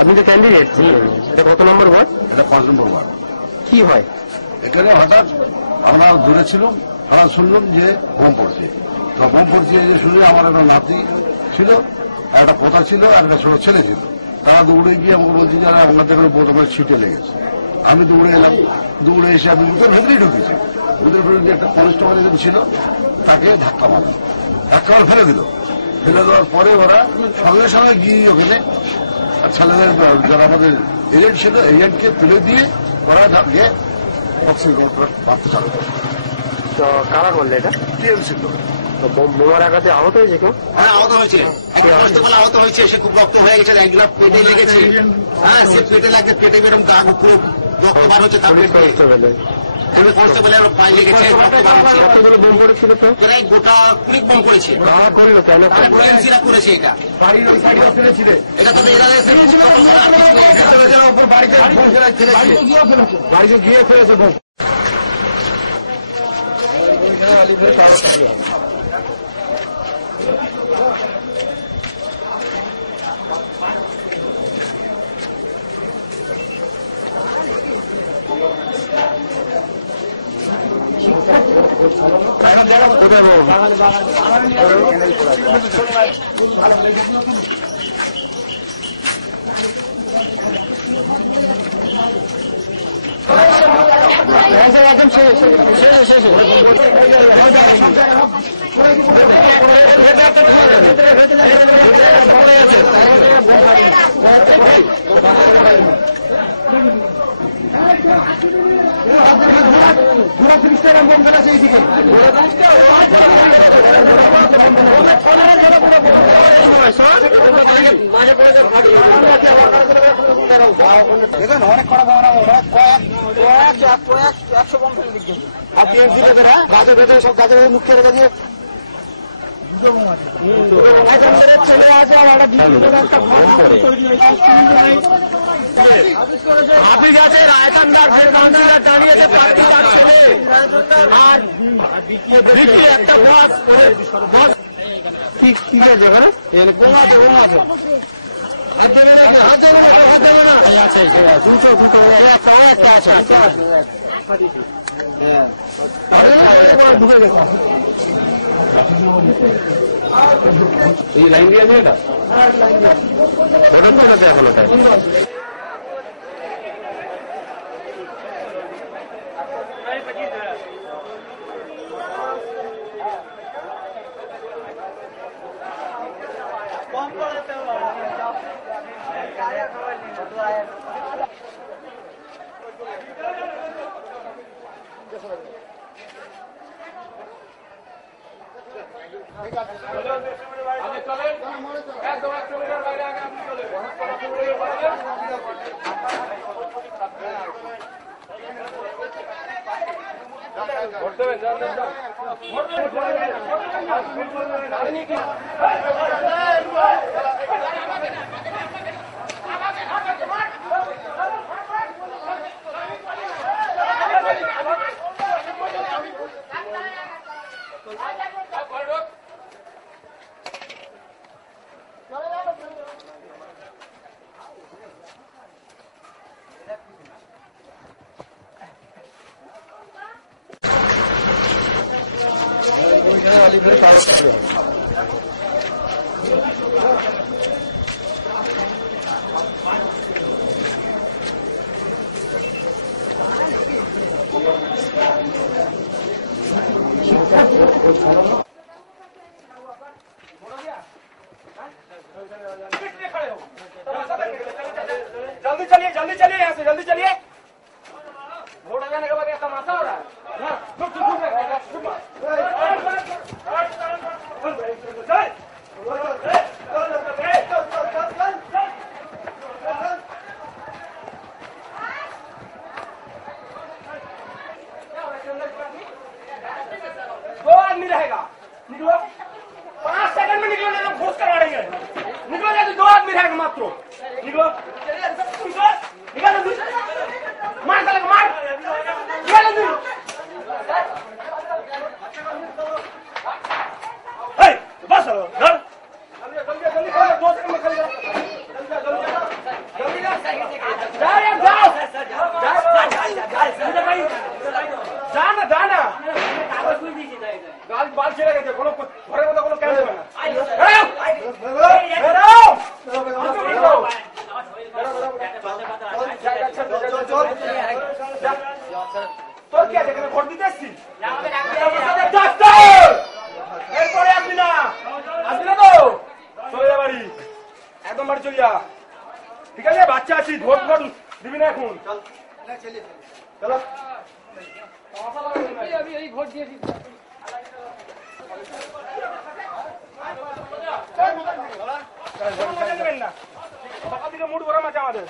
আপনি তো ক্যান্ডিডেট, এটা কত নম্বর ওয়ার্ড? এটা 5 নম্বর ওয়ার্ড। কি হয় এখানে? হঠাৎ আমরা দূরে ছিলাম, হঠাৎ শুনলাম যে বোম পড়ছে। তো বোম পড়ছে যে শুনে আমার একটা নাতি ছিল, একটা পোতা ছিল, আর একটা ছোট ছেলে ছিল। তারা দৌড়ে গিয়ে আমাকে বলছে যে আমাদের বোতামের ছিটে লেগেছে। আমি দৌড়ে এলাম, দৌড়ে এসে আমি বুথের ভেতরেই ঢুকেছি। বুথের ভেতরে একটা কনস্টেবল এখানে ছিল, তাকে ধাক্কা মারল, ধাক্কা মার ফেলে দিল। ফেলে দেওয়ার পরে ওরা সঙ্গে সঙ্গে গিয়ে ওখানে ছেলেদের যারা আমাদের এজেন্ট ছিল, এজেন্টকে তুলে দিয়ে ওরা গিয়ে অক্সিজেন মারতে চালু করে। তো কারা করলে এটা? টিএমসি তো। বোমার আঘাতে আহত হয়েছে কেউ? হ্যাঁ, আহত হয়েছে, একটা কনস্টেবল আহত হয়েছে। সে খুব রক্ত হয়ে গেছে, একগুলা পেটে লেগেছে। হ্যাঁ, সে পেটে লাগছে, পেটে বেরম দাগ, পুরো রক্ত বার হচ্ছে তার পেটে। কনস্টেবলের পায়ে লেগেছে, কতগুলো বোম পড়েছিল? তো প্রায় গোটা 20 বোম পড়েছে। কারা করলো, কেন টিএমসিরা করেছে এটা। বাড়ির ওই সাইডে ফেলেছিল এটা তাদের এলাকায় উপর বাড়িতে বোম ফেলেছে, বাড়িতে গিয়ে ফেলেছে বোম। ওইখানে আলিফের কাগজ হবে। কোথায় বল? একদম শেষ। ঘোড়া 30টা বোম ফেলেছে এইদিকে। দেখুন, অনেক কড়া বোম, কয়েক 100 বোম ফেলে দিচ্ছে। আর টিএমসি লোকেরা গাছে বেঁধে সব গাছে মুখ খেয়ে রেখেছে। ছেলে আছে আর একটা হাফিজ আছে, রায়তানদার যে কাউন্সিলর দাঁড়িয়েছে প্রার্থী তার ছেলে, আর দেখি একটা বস কি আছে ওখানে? বোম আছে, বোম আছে। হাত দেবে না, হাত দেবে না, হাত দেবে না। দুটো একটা, ও একটা আছে। হ্যাঁ, ঢুকে গেছে। এই লাইন দিয়ে আছে এটা? হ্যাঁ, লাইন দিয়ে ওটা এখন ওটা আলিফের কাগজ হবে। जल्दी चलिए, जल्दी चलिए, यहाँ से जल्दी चलिए। वोट आ जाने के बाद ऐसा तमाशा हो रहा है। दो आदमी रहेगा, निकलो। 5 सेकंड में निकलो, नहीं तो घुस कर मारेंगे। निकलो जल्दी, 2 आदमी रहेगा मात्र। निकलो, निकलो, निकलो, मार साले को, मार। निकलो जल्दी। हे, बस घर। जल्दी जल्दी, 2 सेकंड में खाली करो। जल्दी जल्दी। ঠিক আছে বাচ্চা আছি ভোট ভোট দিবি না এখন চলো সকাল থেকে মুড গরম আছে আমাদের